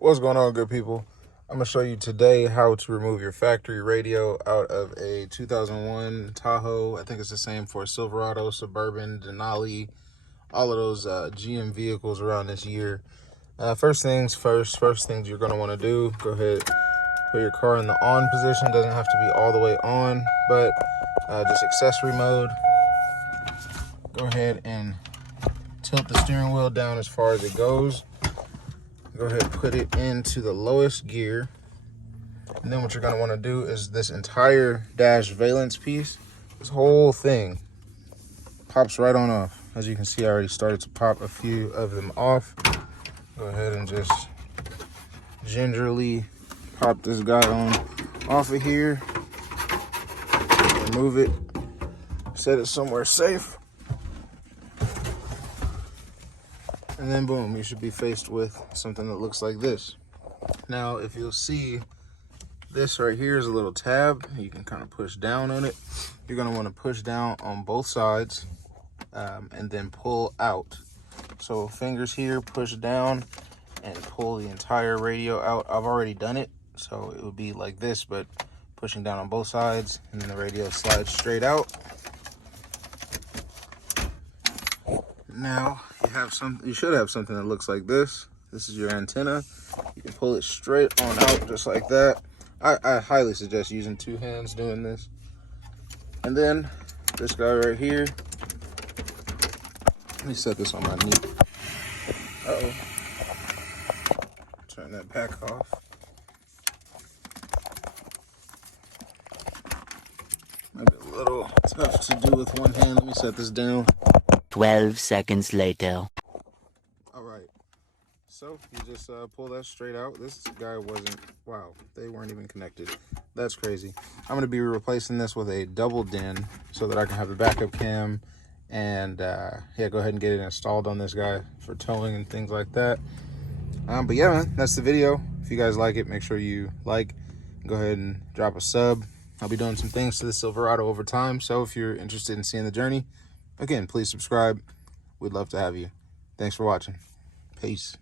What's going on, good people? I'm going to show you today how to remove your factory radio out of a 2001 Tahoe. I think it's the same for Silverado, Suburban, Denali, all of those GM vehicles around this year. First things you're going to want to do, go ahead, put your car in the on position. Doesn't have to be all the way on, but just accessory mode. Go ahead and tilt the steering wheel down as far as it goes. Go ahead and put it into the lowest gear. And then what you're going to want to do is this entire dash valence piece, this whole thing pops right on off. As you can see, I already started to pop a few of them off. Go ahead and just gingerly pop this guy on off of here. Remove it. Set it somewhere safe. And then boom, you should be faced with something that looks like this. Now, if you'll see, this right here is a little tab. You can kind of push down on it. You're going to want to push down on both sides and then pull out. So fingers here, push down and pull the entire radio out. I've already done it, so it would be like this, but pushing down on both sides, and then the radio slides straight out. Now you should have something that looks like this. This is your antenna. You can pull it straight on out just like that. I highly suggest using two hands doing this. And then this guy right here. Let me set this on my knee. Uh-oh. Turn that back off. Might be a little tough to do with one hand. Let me set this down. 12 seconds later. All right. So you just pull that straight out. This guy wasn't, wow, they weren't even connected. That's crazy. I'm going to be replacing this with a double DIN so that I can have the backup cam and yeah, go ahead and get it installed on this guy for towing and things like that. But yeah, man, that's the video. If you guys like it, make sure you like, go ahead and drop a sub. I'll be doing some things to the Silverado over time. So if you're interested in seeing the journey, again, please subscribe. We'd love to have you. Thanks for watching. Peace.